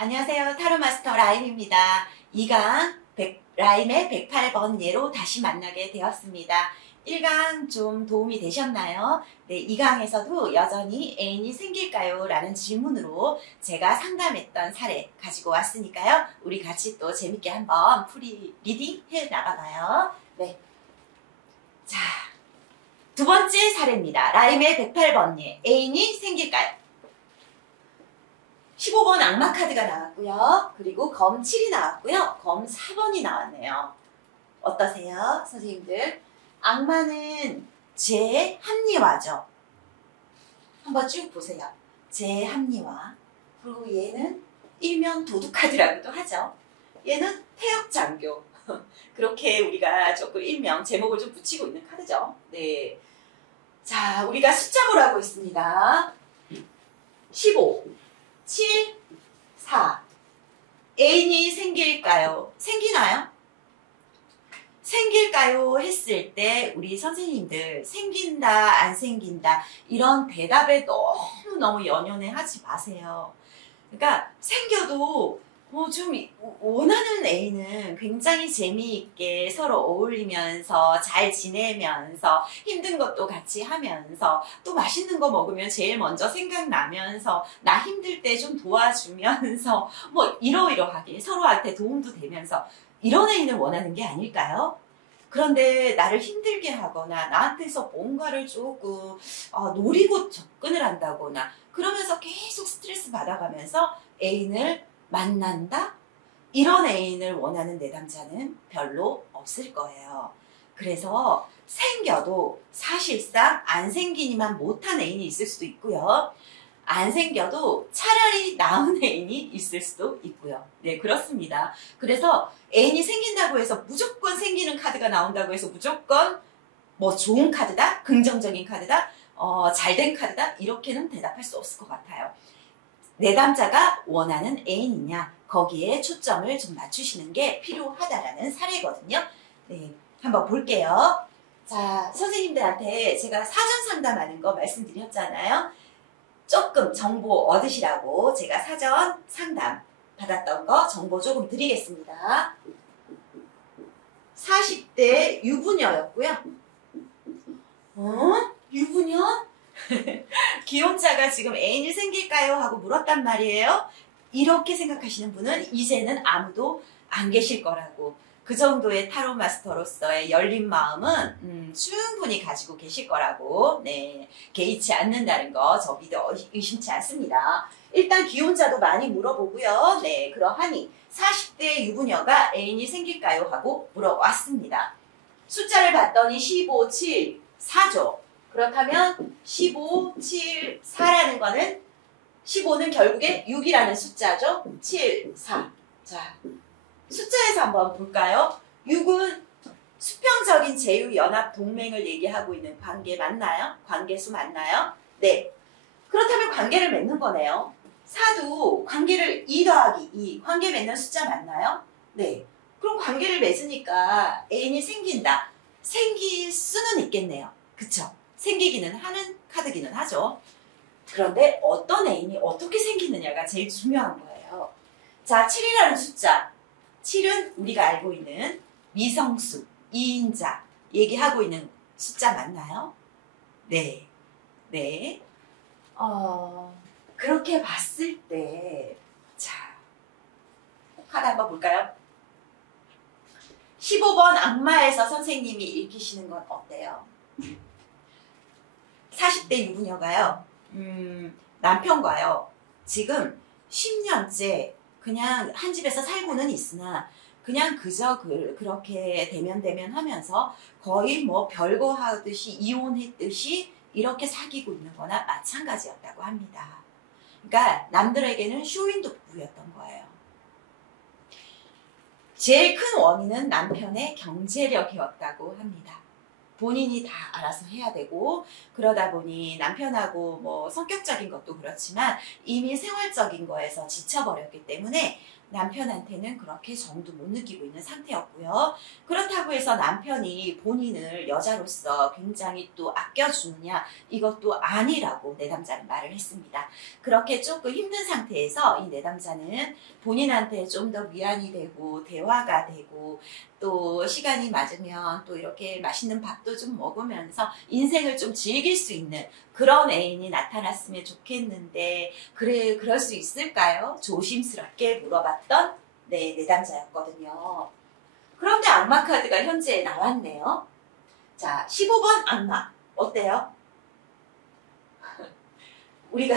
안녕하세요. 타로마스터 라임입니다. 2강 라임의 108번 예로 다시 만나게 되었습니다. 1강 좀 도움이 되셨나요? 네, 2강에서도 여전히 애인이 생길까요? 라는 질문으로 제가 상담했던 사례 가지고 왔으니까요. 우리 같이 또 재밌게 한번 리딩 해 나가봐요. 네. 자, 두 번째 사례입니다. 라임의 108번 예. 애인이 생길까요? 15번 악마 카드가 나왔고요. 그리고 검 7이 나왔고요. 검 4번이 나왔네요. 어떠세요, 선생님들? 악마는 제합리화죠. 한번 쭉 보세요. 제합리화. 그리고 얘는 일면 도둑 카드라고도 하죠. 얘는 태역장교. 그렇게 우리가 조금 일명 제목을 좀 붙이고 있는 카드죠. 네. 자, 우리가 숫자 보라고 있습니다. 15. 7, 4. 애인이 생길까요? 생기나요? 생길까요? 했을 때 우리 선생님들 생긴다, 안 생긴다 이런 대답에 너무너무 연연해 하지 마세요. 그러니까 생겨도 좀 원하는 애인은 굉장히 재미있게 서로 어울리면서 잘 지내면서 힘든 것도 같이 하면서 또 맛있는 거 먹으면 제일 먼저 생각나면서 나 힘들 때 좀 도와주면서 뭐 이러이러하게 서로한테 도움도 되면서 이런 애인을 원하는 게 아닐까요? 그런데 나를 힘들게 하거나 나한테서 뭔가를 조금 노리고 접근을 한다거나 그러면서 계속 스트레스 받아가면서 애인을 만난다? 이런 애인을 원하는 내담자는 별로 없을 거예요. 그래서 생겨도 사실상 안 생기니만 못한 애인이 있을 수도 있고요. 안 생겨도 차라리 나은 애인이 있을 수도 있고요. 네, 그렇습니다. 그래서 애인이 생긴다고 해서 무조건 생기는 카드가 나온다고 해서 무조건 뭐 좋은 카드다, 긍정적인 카드다, 잘된 카드다 이렇게는 대답할 수 없을 것 같아요. 내담자가 원하는 애인이냐 거기에 초점을 좀 맞추시는 게 필요하다라는 사례거든요. 네, 한번 볼게요. 자, 선생님들한테 제가 사전 상담하는 거 말씀드렸잖아요. 조금 정보 얻으시라고 제가 사전 상담 받았던 거 정보 조금 드리겠습니다. 40대 유부녀였고요. 유부녀? 기혼자가 지금 애인이 생길까요? 하고 물었단 말이에요. 이렇게 생각하시는 분은 이제는 아무도 안 계실 거라고. 그 정도의 타로 마스터로서의 열린 마음은 충분히 가지고 계실 거라고. 네, 개의치 않는다는 거 저 믿어 의심치 않습니다. 일단 기혼자도 많이 물어보고요. 네, 그러하니 40대 유부녀가 애인이 생길까요? 하고 물어왔습니다. 숫자를 봤더니 15, 7, 4죠. 그렇다면 15, 7, 4라는 거는 15는 결국에 6이라는 숫자죠. 7, 4. 자, 숫자에서 한번 볼까요? 6은 수평적인 제휴, 연합, 동맹을 얘기하고 있는 관계 맞나요? 관계수 맞나요? 네. 그렇다면 관계를 맺는 거네요. 4도 관계를 2 더하기 2, 관계 맺는 숫자 맞나요? 네. 그럼 관계를 맺으니까 애인이 생긴다. 생길 수는 있겠네요. 그쵸? 생기기는 하는 카드기는 하죠. 그런데 어떤 애인이 어떻게 생기느냐가 제일 중요한 거예요. 자, 7이라는 숫자. 7은 우리가 알고 있는 미성수, 2인자 얘기하고 있는 숫자 맞나요? 네. 네. 그렇게 봤을 때, 자, 카드 한번 볼까요? 15번 악마에서 선생님이 읽히시는 건 어때요? 40대 유부녀가요, 남편과요, 지금 10년째 그냥 한 집에서 살고는 있으나, 그냥 그저 그렇게 대면 하면서 거의 뭐 별거 하듯이 이혼했듯이 이렇게 사귀고 있는 거나 마찬가지였다고 합니다. 그러니까 남들에게는 쇼윈도 부부였던 거예요. 제일 큰 원인은 남편의 경제력이었다고 합니다. 본인이 다 알아서 해야 되고 그러다 보니 남편하고 뭐 성격적인 것도 그렇지만 이미 생활적인 거에서 지쳐버렸기 때문에 남편한테는 그렇게 정도 못 느끼고 있는 상태였고요. 그렇다고 해서 남편이 본인을 여자로서 굉장히 또 아껴주느냐, 이것도 아니라고 내담자는 말을 했습니다. 그렇게 조금 힘든 상태에서 이 내담자는 본인한테 좀 더 위안이 되고 대화가 되고 또 시간이 맞으면 또 이렇게 맛있는 밥도 좀 먹으면서 인생을 좀 즐길 수 있는 그런 애인이 나타났으면 좋겠는데, 그래, 그럴 수 있을까요? 조심스럽게 물어봤던 내담자였거든요. 그런데 악마 카드가 현재 나왔네요. 자, 15번 악마. 어때요? 우리가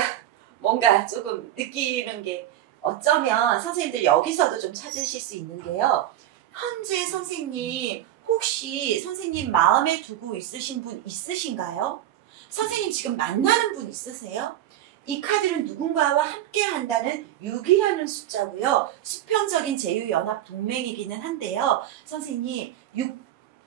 뭔가 조금 느끼는 게, 어쩌면 선생님들 여기서도 좀 찾으실 수 있는 게요. 현재 선생님, 혹시 선생님 마음에 두고 있으신 분 있으신가요? 선생님 지금 만나는 분 있으세요? 이 카드는 누군가와 함께 한다는 6이라는 숫자고요. 수평적인 제휴연합 동맹이기는 한데요. 선생님,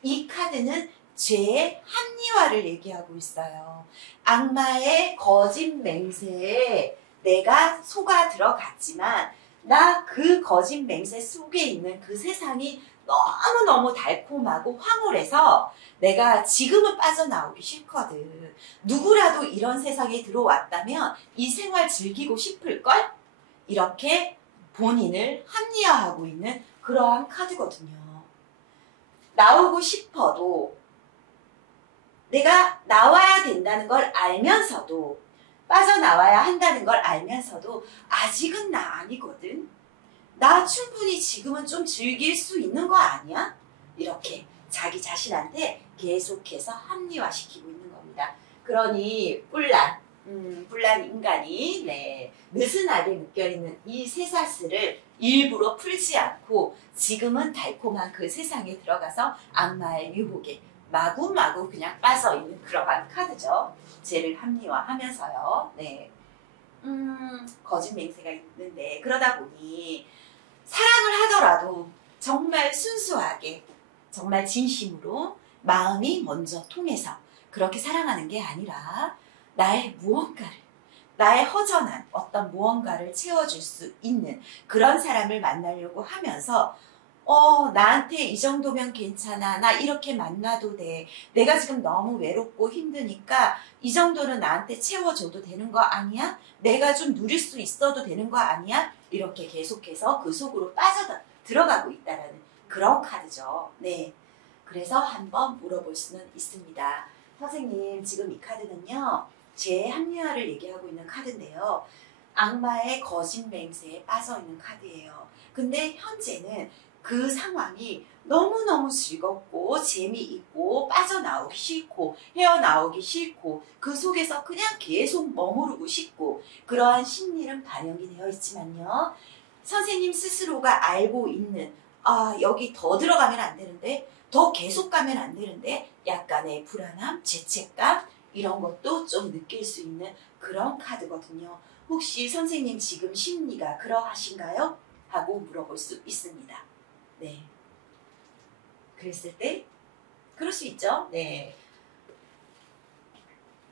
이 카드는 죄의 합리화를 얘기하고 있어요. 악마의 거짓 맹세에 내가 속아 들어갔지만 나 그 거짓 맹세 속에 있는 그 세상이 너무너무 달콤하고 황홀해서 내가 지금은 빠져나오기 싫거든. 누구라도 이런 세상에 들어왔다면 이 생활 즐기고 싶을걸? 이렇게 본인을 합리화하고 있는 그러한 카드거든요. 나오고 싶어도 내가 나와야 된다는 걸 알면서도, 빠져나와야 한다는 걸 알면서도 아직은 나 아니거든. 나 충분히 지금은 좀 즐길 수 있는 거 아니야? 이렇게 자기 자신한테 계속해서 합리화시키고 있는 겁니다. 그러니 뿔난 인간이 느슨하게 느껴있는 이 쇠사슬을 일부러 풀지 않고 지금은 달콤한 그 세상에 들어가서 악마의 유혹에 마구마구 그냥 빠져있는 그러한 카드죠. 죄를 합리화하면서요. 거짓 맹세가 있는데, 그러다 보니 사랑을 하더라도 정말 순수하게, 정말 진심으로 마음이 먼저 통해서 그렇게 사랑하는 게 아니라 나의 무언가를, 나의 허전한 어떤 무언가를 채워줄 수 있는 그런 사람을 만나려고 하면서 나한테 이 정도면 괜찮아. 나 이렇게 만나도 돼. 내가 지금 너무 외롭고 힘드니까 이 정도는 나한테 채워줘도 되는 거 아니야? 내가 좀 누릴 수 있어도 되는 거 아니야? 이렇게 계속해서 그 속으로 들어가고 있다라는 그런 카드죠. 그래서 한번 물어볼 수는 있습니다. 선생님, 지금 이 카드는요, 죄의 합리화를 얘기하고 있는 카드인데요. 악마의 거짓 맹세에 빠져있는 카드예요. 근데 현재는 그 상황이 너무너무 즐겁고 재미있고 빠져나오기 싫고 헤어나오기 싫고 그 속에서 그냥 계속 머무르고 싶고 그러한 심리는 반영이 되어 있지만요. 선생님 스스로가 알고 있는 여기 더 들어가면 안 되는데, 더 계속 가면 안 되는데, 약간의 불안함, 죄책감 이런 것도 좀 느낄 수 있는 그런 카드거든요. 혹시 선생님 지금 심리가 그러하신가요? 하고 물어볼 수 있습니다. 그랬을 때 그럴 수 있죠.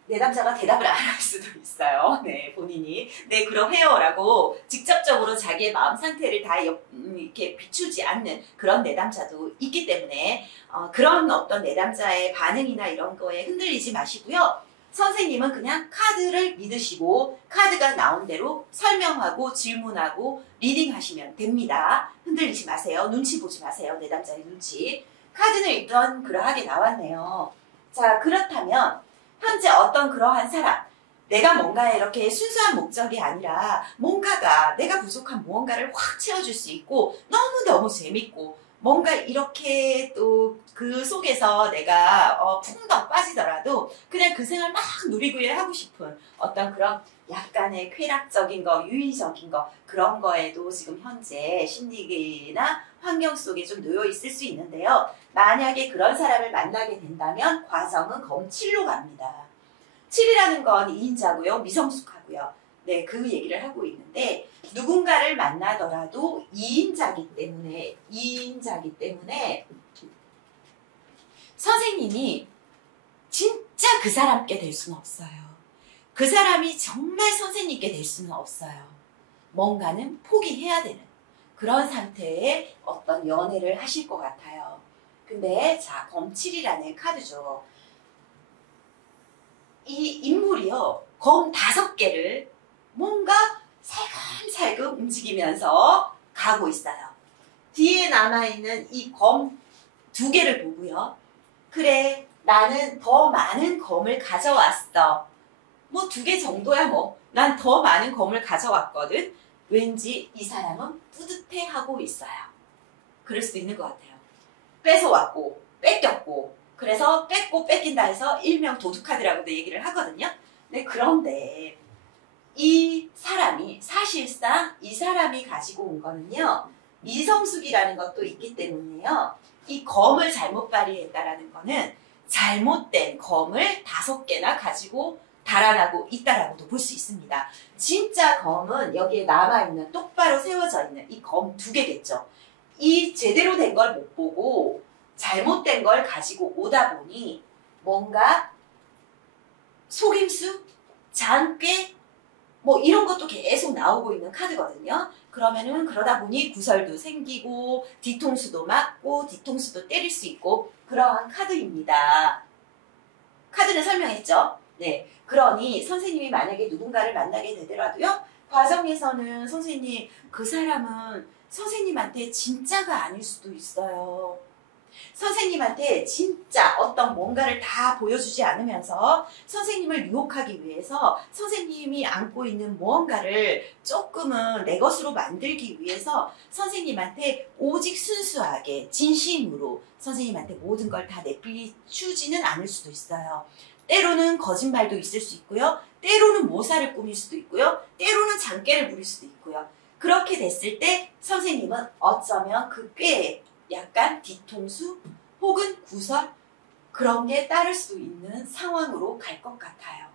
내담자가 대답을 안 할 수도 있어요. 본인이 그러해요 라고 직접적으로 자기의 마음 상태를 다 이렇게 비추지 않는 그런 내담자도 있기 때문에 그런 어떤 내담자의 반응이나 이런 거에 흔들리지 마시고요. 선생님은 그냥 카드를 믿으시고 카드가 나온 대로 설명하고 질문하고 리딩하시면 됩니다. 흔들리지 마세요. 눈치 보지 마세요. 내담자의 눈치. 카드는 일단 그러하게 나왔네요. 자, 그렇다면 현재 어떤 그러한 사람, 내가 뭔가에 이렇게 순수한 목적이 아니라 뭔가가, 내가 부족한 무언가를 확 채워줄 수 있고 너무너무 재밌고 뭔가 이렇게 또 그 속에서 내가 풍덩 빠지더라도 그냥 그 생활 막 누리고 하고 싶은 어떤 그런 약간의 쾌락적인 거, 유의적인 거, 그런 거에도 지금 현재 심리나 환경 속에 좀 놓여 있을 수 있는데요. 만약에 그런 사람을 만나게 된다면 과정은 검 7로 갑니다. 7이라는 건 2인자고요. 미성숙하고요. 그 얘기를 하고 있는데, 누군가를 만나더라도 2인자기 때문에 선생님이 진짜 그 사람께 될 수는 없어요. 그 사람이 정말 선생님께 될 수는 없어요. 뭔가는 포기해야 되는 그런 상태의 어떤 연애를 하실 것 같아요. 근데 자, 검 7이라는 카드죠. 이 인물이요, 검 5개를 뭔가 살금살금 움직이면서 가고 있어요. 뒤에 남아있는 이 검 2개를 보고요. 그래, 나는 더 많은 검을 가져왔어. 뭐 2개 정도야 뭐. 난 더 많은 검을 가져왔거든. 왠지 이 사람은 뿌듯해하고 있어요. 그럴 수도 있는 것 같아요. 뺏어왔고 뺏겼고, 그래서 뺏고 뺏긴다 해서 일명 도둑카드라고도 얘기를 하거든요. 네, 그런데 이 사람이, 사실상 이 사람이 가지고 온 거는요, 미성숙이라는 것도 있기 때문에요, 이 검을 잘못 발휘했다라는 거는 잘못된 검을 5개나 가지고 달아나고 있다라고도 볼 수 있습니다. 진짜 검은 여기에 남아있는, 똑바로 세워져 있는 이 검 2개겠죠. 이 제대로 된 걸 못 보고 잘못된 걸 가지고 오다 보니 뭔가 속임수, 장꾀, 뭐 이런 것도 계속 나오고 있는 카드거든요. 그러면은 그러다 보니 구설도 생기고 뒤통수도 맞고 뒤통수도 때릴 수 있고 그러한 카드입니다. 카드는 설명했죠? 네. 그러니 선생님이 만약에 누군가를 만나게 되더라도요, 과정에서는 선생님, 그 사람은 선생님한테 진짜가 아닐 수도 있어요. 선생님한테 진짜 어떤 뭔가를 다 보여주지 않으면서 선생님을 유혹하기 위해서 선생님이 안고 있는 무언가를 조금은 내 것으로 만들기 위해서 선생님한테 오직 순수하게 진심으로 선생님한테 모든 걸 다 내비추지는 않을 수도 있어요. 때로는 거짓말도 있을 수 있고요. 때로는 모사를 꾸밀 수도 있고요. 때로는 장깨를 부릴 수도 있고요. 그렇게 됐을 때 선생님은 어쩌면 그 꾀에 약간 뒤통수 혹은 구설, 그런 게 따를 수 있는 상황으로 갈 것 같아요.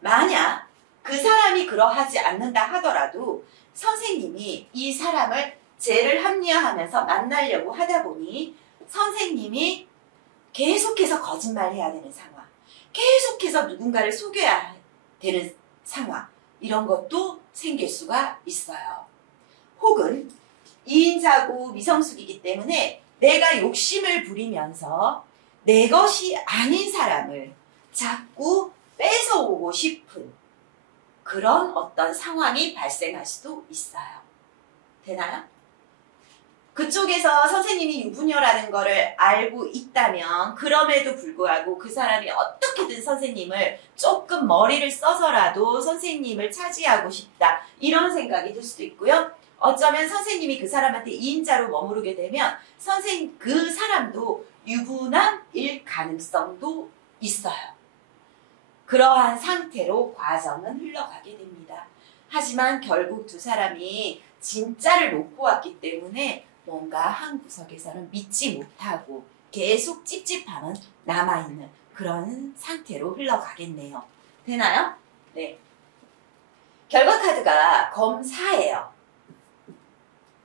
만약 그 사람이 그러하지 않는다 하더라도 선생님이 이 사람을 죄를 합리화하면서 만나려고 하다 보니 선생님이 계속해서 거짓말해야 되는 상황, 계속해서 누군가를 속여야 되는 상황, 이런 것도 생길 수가 있어요. 혹은 2인자고 미성숙이기 때문에 내가 욕심을 부리면서 내 것이 아닌 사람을 자꾸 뺏어오고 싶은 그런 어떤 상황이 발생할 수도 있어요. 되나요? 그쪽에서 선생님이 유부녀라는 거를 알고 있다면 그럼에도 불구하고 그 사람이 어떻게든 선생님을 조금 머리를 써서라도 선생님을 차지하고 싶다, 이런 생각이 들 수도 있고요. 어쩌면 선생님이 그 사람한테 2인자로 머무르게 되면 그 사람도 유부남일 가능성도 있어요. 그러한 상태로 과정은 흘러가게 됩니다. 하지만 결국 두 사람이 진짜를 놓고 왔기 때문에 뭔가 한 구석에서는 믿지 못하고 계속 찝찝함은 남아있는 그런 상태로 흘러가겠네요. 되나요? 네. 결과 카드가 검4예요.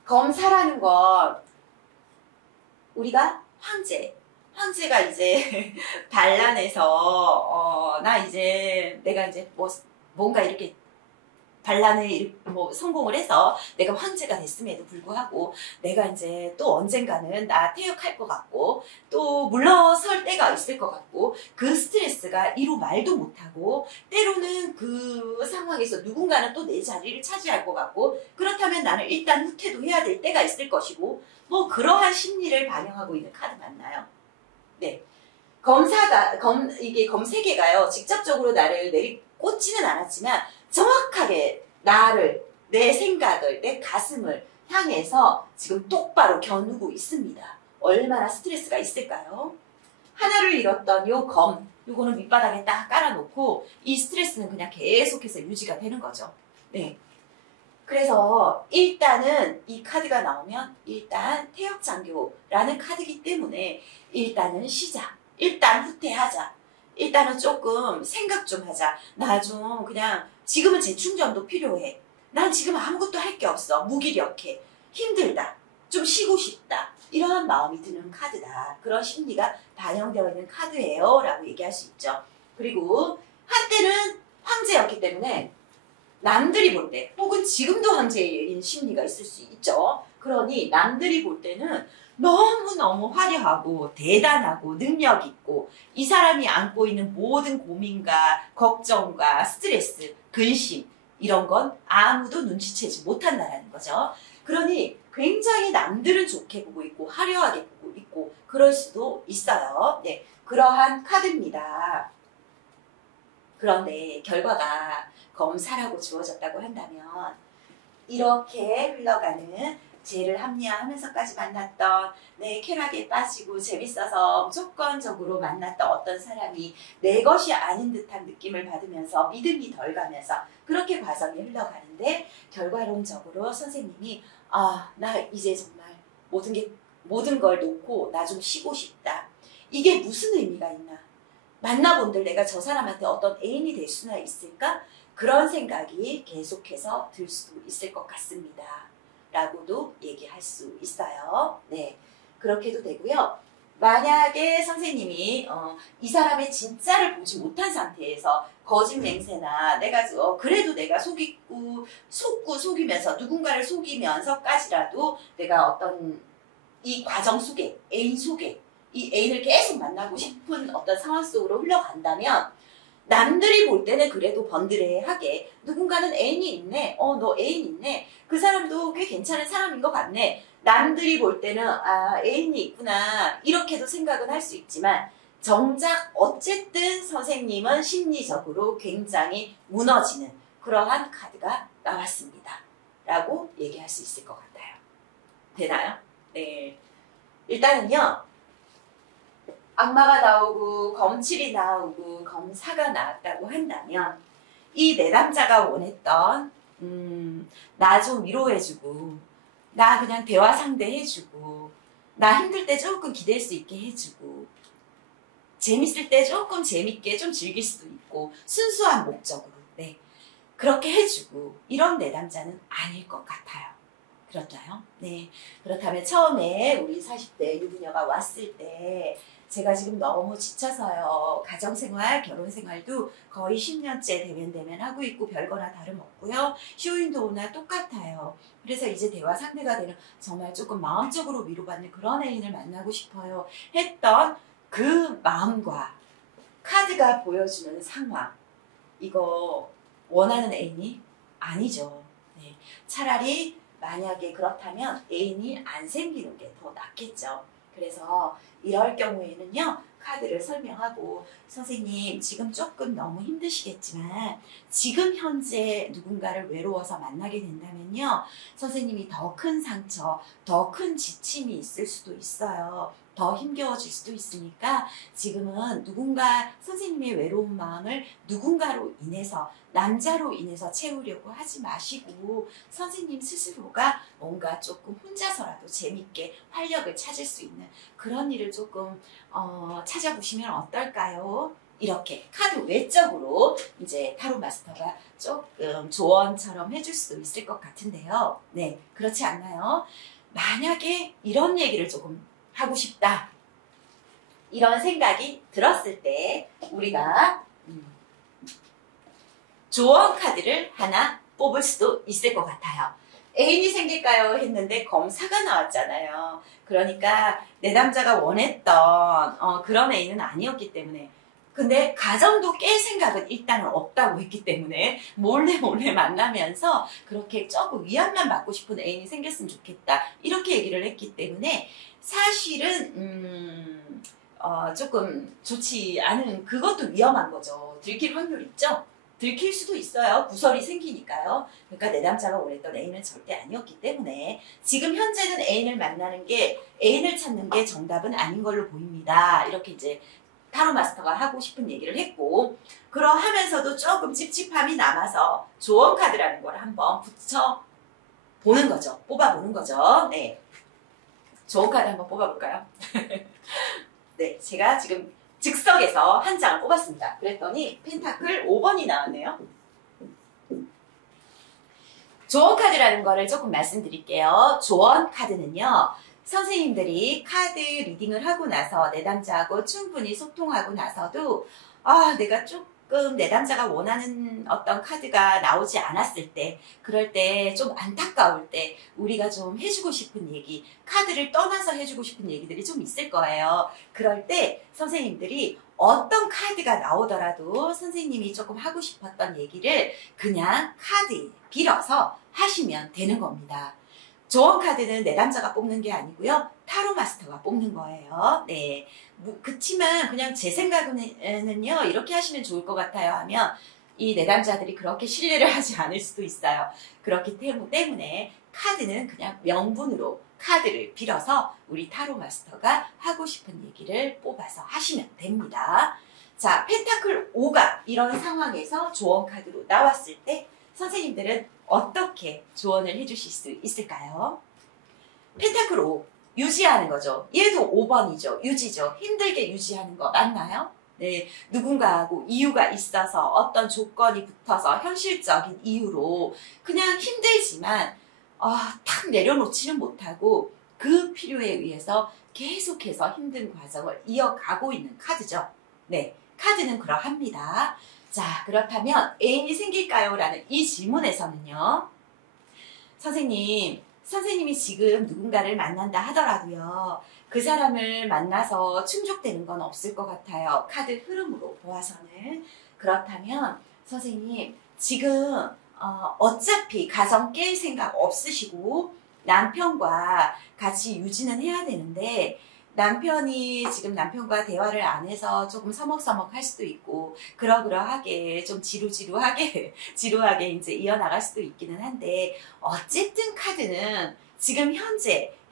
검사라는 건 우리가 황제가 이제 반란에서 내가 이제 뭔가 이렇게 반란을 성공을 해서 내가 황제가 됐음에도 불구하고 내가 이제 또 언젠가는 나 퇴역할 것 같고 또 물러설 때가 있을 것 같고 그 스트레스가 이루 말도 못하고 때로는 그 상황에서 누군가는 또 내 자리를 차지할 것 같고 그렇다면 나는 일단 후퇴도 해야 될 때가 있을 것이고 뭐 그러한 심리를 반영하고 있는 카드 맞나요? 네. 이게 검 3개가요, 직접적으로 나를 내리꽂지는 않았지만 정확하게 나를, 내 생각을, 내 가슴을 향해서 지금 똑바로 겨누고 있습니다. 얼마나 스트레스가 있을까요? 하나를 잃었던 요 검, 요거는 밑바닥에 딱 깔아놓고 이 스트레스는 그냥 계속해서 유지가 되는 거죠. 네. 그래서 일단은 이 카드가 나오면 일단 태역장교라는 카드이기 때문에 일단은 시작, 일단 후퇴하자, 일단은 조금 생각 좀 하자, 나 좀 그냥 지금은 재충전도 필요해, 난 지금 아무것도 할 게 없어, 무기력해, 힘들다, 좀 쉬고 싶다, 이러한 마음이 드는 카드다, 그런 심리가 반영되어 있는 카드예요 라고 얘기할 수 있죠. 그리고 한때는 황제였기 때문에 남들이 볼 때, 혹은 지금도 황제인 심리가 있을 수 있죠. 그러니 남들이 볼 때는 너무너무 화려하고 대단하고 능력 있고 이 사람이 안고 있는 모든 고민과 걱정과 스트레스, 근심 이런 건 아무도 눈치채지 못한다라는 거죠. 그러니 굉장히 남들은 좋게 보고 있고 화려하게 보고 있고 그럴 수도 있어요. 네, 그러한 카드입니다. 그런데 결과가 검사라고 주어졌다고 한다면 이렇게 흘러가는 죄를 합리화하면서까지 만났던 내 쾌락에 빠지고 재밌어서 무조건적으로 만났던 어떤 사람이 내 것이 아닌 듯한 느낌을 받으면서 믿음이 덜 가면서 그렇게 과정이 흘러가는데 결과론적으로 선생님이 나 이제 정말 모든 걸 놓고 나 좀 쉬고 싶다. 이게 무슨 의미가 있나? 만나본들 내가 저 사람한테 어떤 애인이 될 수나 있을까? 그런 생각이 계속해서 들 수도 있을 것 같습니다. 라고도 얘기할 수 있어요. 네, 그렇게도 되고요. 만약에 선생님이 이 사람의 진짜를 보지 못한 상태에서 거짓 맹세나 그래도 내가 속이면서 누군가를 속이면서까지라도 내가 어떤 이 과정 속에 애인 속에 이 애인을 계속 만나고 싶은 어떤 상황 속으로 흘러간다면 남들이 볼 때는 그래도 번드레하게 누군가는 애인이 있네. 너 애인 있네. 그 사람도 꽤 괜찮은 사람인 것 같네. 남들이 볼 때는 애인이 있구나. 이렇게도 생각은 할 수 있지만 정작 어쨌든 선생님은 심리적으로 굉장히 무너지는 그러한 카드가 나왔습니다. 라고 얘기할 수 있을 것 같아요. 되나요? 네. 일단은요. 악마가 나오고 검칠이 나오고 검사가 나왔다고 한다면 이 내담자가 원했던 나 좀 위로해주고 나 그냥 대화 상대해주고 나 힘들 때 조금 기댈 수 있게 해주고 재밌을 때 조금 재밌게 좀 즐길 수도 있고 순수한 목적으로 네 그렇게 해주고 이런 내담자는 아닐 것 같아요. 그렇나요? 네. 그렇다면 처음에 우리 40대 유부녀가 왔을 때 제가 지금 너무 지쳐서요. 가정생활, 결혼생활도 거의 10년째 대면 하고 있고 별거나 다름없고요. 쇼윈도우나 똑같아요. 그래서 이제 대화 상대가 되는 정말 조금 마음적으로 위로받는 그런 애인을 만나고 싶어요. 했던 그 마음과 카드가 보여주는 상황 이거 원하는 애인이 아니죠. 네. 차라리 만약에 그렇다면 애인이 안 생기는 게 더 낫겠죠. 그래서 이럴 경우에는요. 카드를 설명하고 선생님 지금 조금 너무 힘드시겠지만 지금 현재 누군가를 외로워서 만나게 된다면요. 선생님이 더 큰 상처, 더 큰 지침이 있을 수도 있어요. 더 힘겨워질 수도 있으니까 지금은 선생님의 외로운 마음을 누군가로 인해서 남자로 인해서 채우려고 하지 마시고 선생님 스스로가 뭔가 조금 혼자서라도 재밌게 활력을 찾을 수 있는 그런 일을 조금 찾아보시면 어떨까요? 이렇게 카드 외적으로 이제 타로 마스터가 조금 조언처럼 해줄 수도 있을 것 같은데요. 네, 그렇지 않나요? 만약에 이런 얘기를 조금 하고 싶다. 이런 생각이 들었을 때 우리가 조언 카드를 하나 뽑을 수도 있을 것 같아요. 애인이 생길까요? 했는데 검사가 나왔잖아요. 그러니까 내담자가 원했던 그런 애인은 아니었기 때문에 근데 가정도 깰 생각은 일단은 없다고 했기 때문에 몰래 만나면서 그렇게 조금 위안만 받고 싶은 애인이 생겼으면 좋겠다. 이렇게 얘기를 했기 때문에 사실은 조금 좋지 않은 그것도 위험한 거죠. 들킬 확률 있죠? 들킬 수도 있어요. 구설이 생기니까요. 그러니까 내담자가 원했던 애인은 절대 아니었기 때문에 지금 현재는 애인을 찾는 게 정답은 아닌 걸로 보입니다. 이렇게 이제 타로 마스터가 하고 싶은 얘기를 했고 그러하면서도 조금 찝찝함이 남아서 조언 카드라는 걸 한번 붙여보는 거죠. 뽑아보는 거죠. 네. 조언 카드 한번 뽑아볼까요? 네, 제가 지금 즉석에서 한 장을 뽑았습니다. 그랬더니 펜타클 5번이 나왔네요. 조언 카드라는 거를 조금 말씀드릴게요. 조언 카드는요. 선생님들이 카드 리딩을 하고 나서 내담자하고 충분히 소통하고 나서도 내가 조금 조금 내담자가 원하는 어떤 카드가 나오지 않았을 때, 그럴 때 좀 안타까울 때 우리가 좀 해주고 싶은 얘기, 카드를 떠나서 해주고 싶은 얘기들이 좀 있을 거예요. 그럴 때 선생님들이 어떤 카드가 나오더라도 선생님이 조금 하고 싶었던 얘기를 그냥 카드에 빌어서 하시면 되는 겁니다. 조언 카드는 내담자가 뽑는 게 아니고요. 타로 마스터가 뽑는 거예요. 네. 그치만 그냥 제 생각은요, 이렇게 하시면 좋을 것 같아요 하면 이 내담자들이 그렇게 신뢰를 하지 않을 수도 있어요. 그렇기 때문에 카드는 그냥 명분으로 카드를 빌어서 우리 타로 마스터가 하고 싶은 얘기를 뽑아서 하시면 됩니다. 자, 펜타클 5가 이런 상황에서 조언 카드로 나왔을 때 선생님들은 어떻게 조언을 해주실 수 있을까요? 펜타클 5, 유지하는 거죠. 얘도 5번이죠. 유지죠. 힘들게 유지하는 거 맞나요? 네, 누군가하고 이유가 있어서 어떤 조건이 붙어서 현실적인 이유로 그냥 힘들지만 탁 내려놓지는 못하고 그 필요에 의해서 계속해서 힘든 과정을 이어가고 있는 카드죠. 네, 카드는 그러합니다. 자, 그렇다면 애인이 생길까요? 라는 이 질문에서는요. 선생님이 지금 누군가를 만난다 하더라도요. 그 사람을 만나서 충족되는 건 없을 것 같아요. 카드 흐름으로 보아서는. 그렇다면 선생님 지금 어차피 가정 깰 생각 없으시고 남편과 같이 유지는 해야 되는데 남편이 지금 남편과 대화를 안 해서 조금 서먹서먹할 수도 있고 그러하게 좀 지루하게 이제 이어나갈 수도 있기는 한데 어쨌든 카드는 지금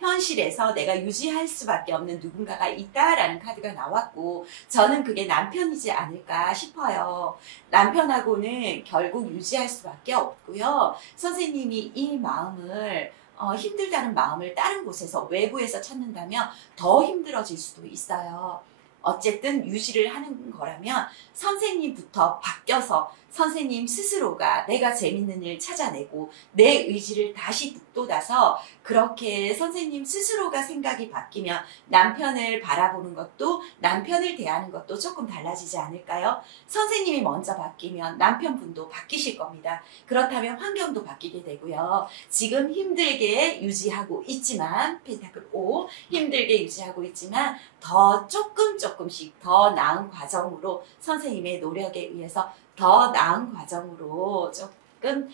현실에서 내가 유지할 수밖에 없는 누군가가 있다라는 카드가 나왔고 저는 그게 남편이지 않을까 싶어요. 남편하고는 결국 유지할 수밖에 없고요. 선생님이 이 마음을 힘들다는 마음을 다른 곳에서 외부에서 찾는다면 더 힘들어질 수도 있어요. 어쨌든 유지를 하는 거라면 선생님부터 바뀌어서 선생님 스스로가 내가 재밌는 일 찾아내고 내 의지를 다시 북돋아서 그렇게 선생님 스스로가 생각이 바뀌면 남편을 바라보는 것도 남편을 대하는 것도 조금 달라지지 않을까요? 선생님이 먼저 바뀌면 남편분도 바뀌실 겁니다. 그렇다면 환경도 바뀌게 되고요. 지금 힘들게 유지하고 있지만 펜타클 5 힘들게 유지하고 있지만 더 조금씩 더 나은 과정으로 선생님의 노력에 의해서 더 나은 과정으로 조금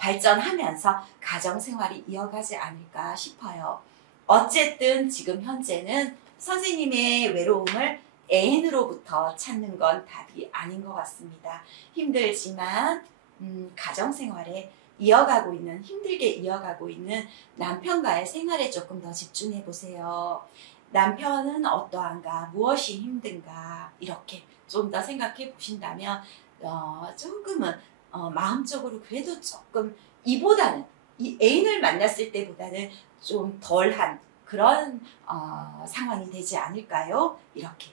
발전하면서 가정생활이 이어가지 않을까 싶어요. 어쨌든 지금 현재는 선생님의 외로움을 애인으로부터 찾는 건 답이 아닌 것 같습니다. 힘들지만 가정생활에 힘들게 이어가고 있는 남편과의 생활에 조금 더 집중해 보세요. 남편은 어떠한가, 무엇이 힘든가 이렇게 좀 더 생각해 보신다면 조금은 마음적으로 그래도 조금 이 애인을 만났을 때보다는 좀 덜한 그런 상황이 되지 않을까요? 이렇게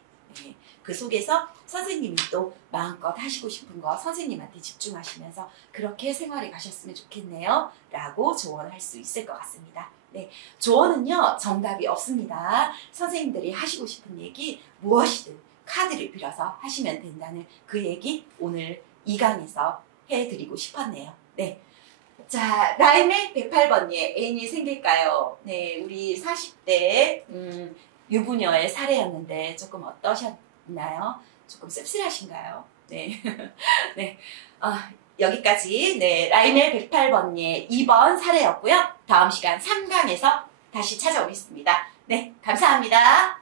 그 속에서 선생님이 또 마음껏 하시고 싶은 거 선생님한테 집중하시면서 그렇게 생활해 가셨으면 좋겠네요 라고 조언할 수 있을 것 같습니다. 네, 조언은요 정답이 없습니다. 선생님들이 하시고 싶은 얘기 무엇이든 카드를 빌어서 하시면 된다는 그 얘기 오늘 이 강에서 해드리고 싶었네요. 네. 자, 라임의 108번님 애인이 생길까요? 네, 우리 40대 유부녀의 사례였는데 조금 어떠셨나요? 조금 씁쓸하신가요? 네. 네. 여기까지 네, 라임의 108번님 2번 사례였고요. 다음 시간 3강에서 다시 찾아오겠습니다. 네, 감사합니다.